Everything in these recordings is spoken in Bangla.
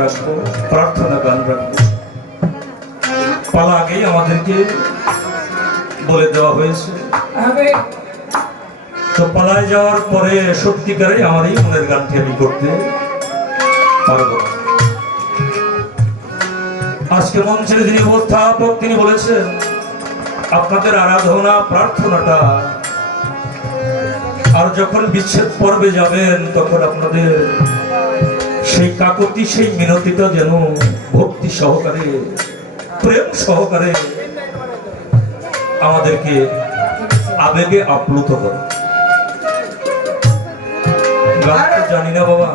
রাখবো, প্রার্থনা গান রাখবো। পালা আগেই আমাদেরকে বলে দেওয়া হয়েছে। তো পালায় যাওয়ার পরে সত্যিকারে আমার এই মনের গানটি আমি করতে পারবো। আজকে মঞ্চের যিনি উপস্থাপক তিনি বলেছেন আপনাদের আরাধনা প্রার্থনাটা, আর যখন বিচ্ছেদ পর্বে যাবেন তখন আপনাদের সেই কাকতি সেই মিনতিটা যেন ভক্তি সহকারে প্রেম সহকারে আমাদেরকে আবেগে আপ্লুত করে। গানটা জানি না বাবা,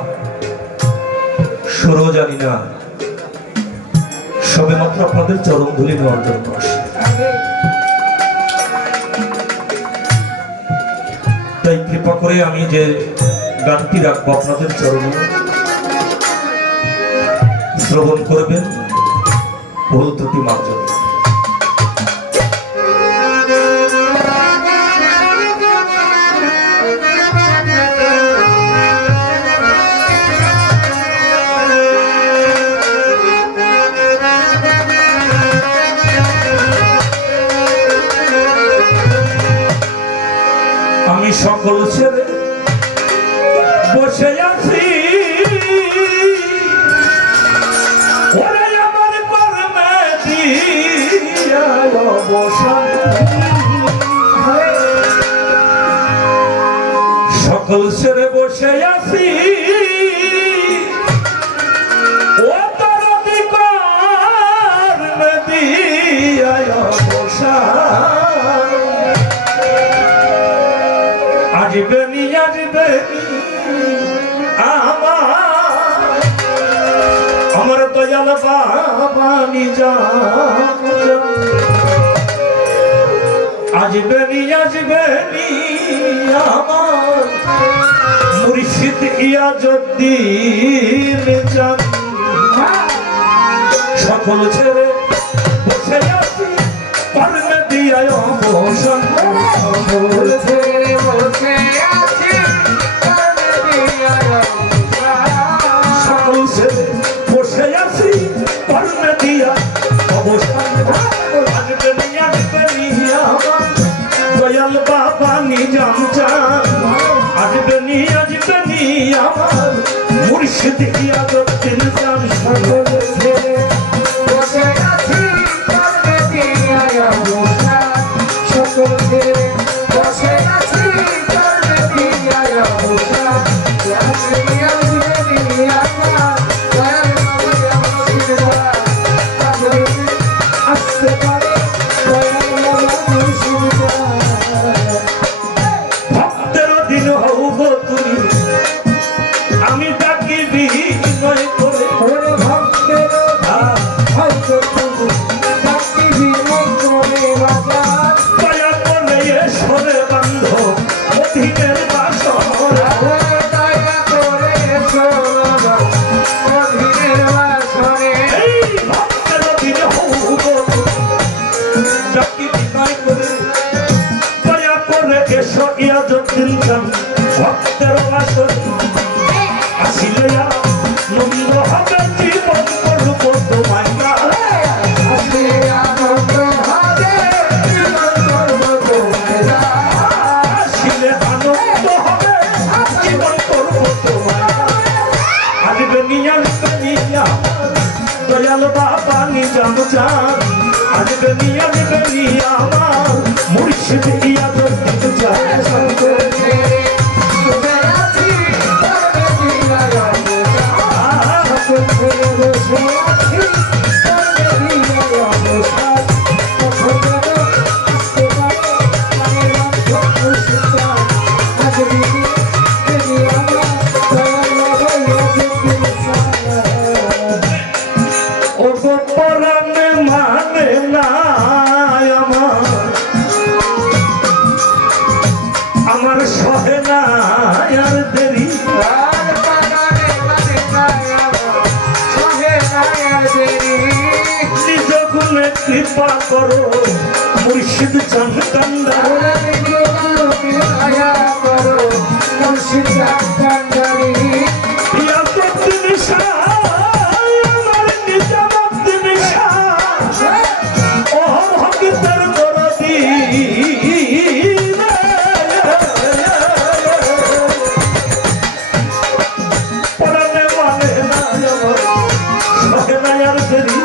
সুরও জানি না, সবে মাত্র আপনাদের চরণ ধুলি নেওয়ার জন্য আসে। তাই কৃপা করে আমি যে গানটি রাখবো আপনাদের চরণে শ্রবণ করবেন, ভুল ত্রুটি মার্জন। আমি সকল ছেড়ে বসে আছি, ওরে আমার কর্মে দিয়া অবসান। সকল ছেড়ে বসে আছি, ও তোর কর্মে দিয়া অবসান। আসবেনি আসবেনি আমার দয়াল বাবা নিজাম। আসবেনি আসবেনি আমার মুর্শিদ ইয়াজউদ্দিন চাঁদ। সকল ছেড়ে বসে আছি কর্মে দিয়া অবসান। সকল ছেড়ে বসে আছি কর্মে দিয়া অবসান। সকল ছেড়ে বসে আছি কর্মে দিয়া অবসান। আসবেনি আসবেনি আমার দয়াল বাবা নিজাম চাঁদ। আসবেনি আসবেনি আমার মুর্শিদ ইয়াজউদ্দিন চাঁদ। সকল ছেড়ে বসে আছি কর্মে দিয়া অবসান। সকল ছেড়ে বসে আছি কর্মে দিয়া অবসান। আসবেনি আসবেনি আমার দয়াল বাবা মুর্শিদ আসতে পারে দয়াল বাবা মুর্শিদ। ভক্তের দিন হব তুমি আমি ডাকি বিনয় করে। ওরে ভক্তের হয়তো তুমি ডাকি বিনয় করে রাজা। দয়া করে এসরে বান্ধব অধীনের বাসর। দয়া করে এসরে অধীনের বাসরে। এই ভক্তের দিন হব ডাকি বিনয় করে। দয়া করে এসো ইয়াজউদ্দিন চাঁদ ভক্তের বাসর। আসিলে আনন্দ হবে জীবন করব তোমায়। আসিলে আনন্দ হবে জীবন করব তোমায়। আসিলে আনন্দ হবে জীবন করব তোমায়। আসবেনি আসবেনি দয়াল বাবা নিজাম চাঁদ। আসবেনি আসবেনি আমার মুর্শিদ ইয়াজউদ্দিন চাঁদ। সকল ছেড়ে বসে আছি কর্মে দিয়া অবসান। সকল ছেড়ে বসে আছি কর্মে দিয়া অবসান। কখন যেন আসতে পারে প্রাণের বান্ধব মুর্শিদ চাঁদ। আসবেনি আসবেনি আমার দয়াল বাবা ইয়াজউদ্দিন চাঁদ। ও গো পরাণে মানে না আমার সহে না আর দেরি। নিজ গুণে কৃপা করো মুর্শিদ চাঁদ কান্দার। মুর্শিদ চাঁদ কান্দারি। ইয়াজউদ্দিন শাহ সহে না আর দেরি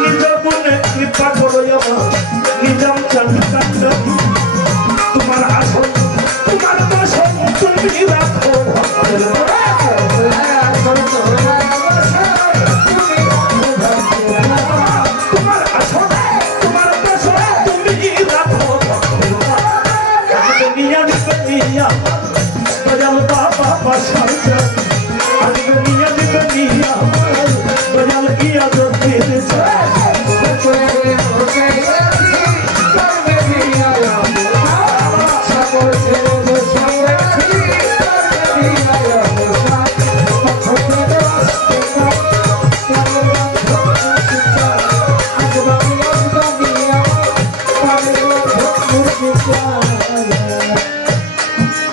নিজ গুণে কৃপা করো আমার নিজাম চাঁদ কান্ডারি তোমার আসন তোমার বাসন তুমি রাখো তোমার আসন তোমার বাসন তুমি রাখো দুনিয়া দুনিয়া বজাল বাবা বাসার আজ দুনিয়া দুনিয়া বজাল ইয়া দরদের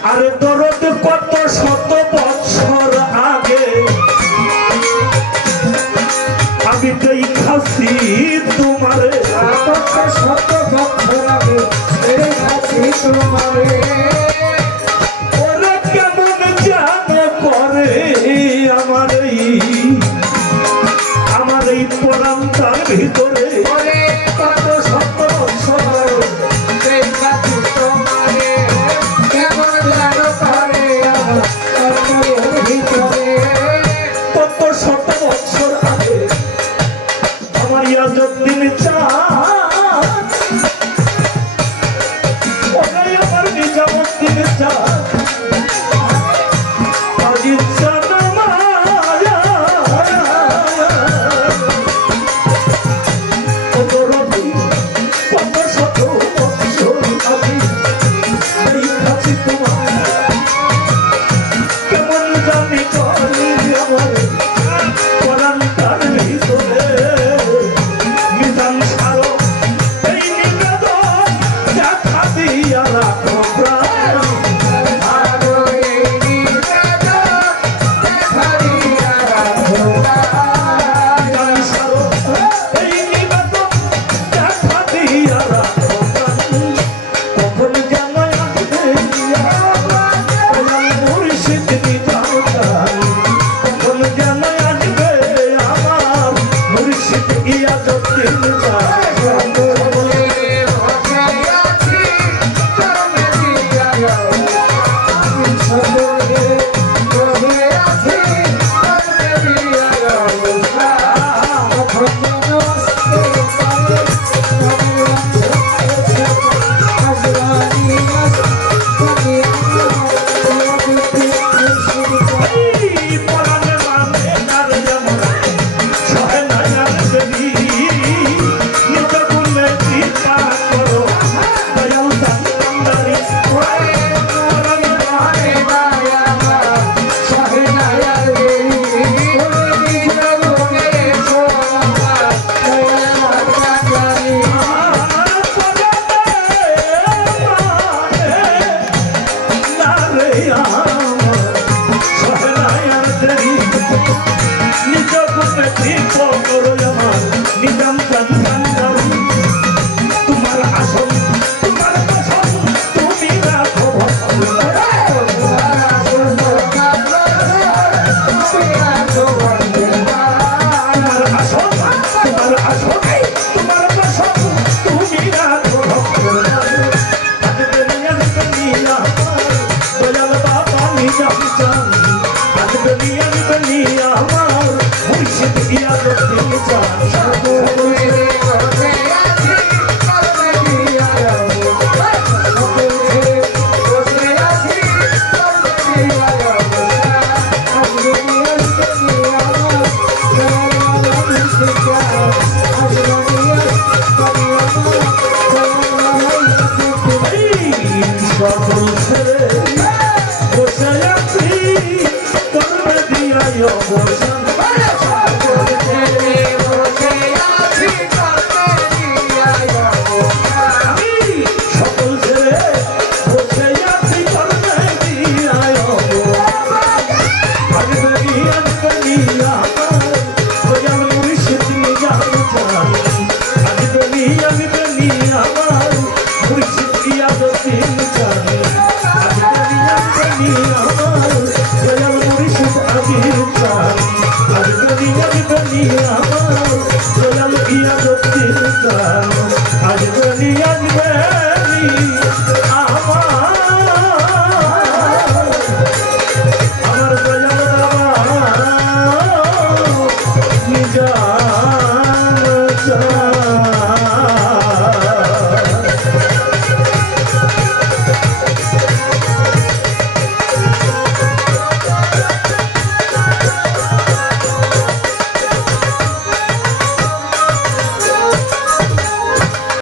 আরে দরদ কত শত বছর আগে আমি দেখাছি তোমারে শত বছর আগে তোমারে ওরা কেমন জানে করে আমার এই পরান্তার ভিতরে কত শত বছর তোমারে কেমন জানো করে আমার ভিতরে কত শত বছর আগে আমার ইয়াজউদ্দিন চাঁদ ওটাই আমার নিজামুদ্দিন চাঁদ আজিজ চাঁদ মায়া কত রবি কত শত বছর আগে দেখাছি তোমার কেমন জানি করি আমার পরান্তার ভিতরে মিজান সারো এই নিবেদন দেখা দিয়া রাখো প্রাণ মিজান সারো এই নিবেদন দেখা দিয়া রাখো প্রাণ কখন যেন আসবে আমার মুর্শিদ নিজাম চাই কখন যেন আসবে আমার মুর্শিদ ইয়াজউদ্দিন চাই এই পরাণে মানে তার যেমন সহে না আর দেরি নিজ গুণে কৃপা করো দয়াল কান্ডারি পরাণে মানে নিজ গুণে কৃপা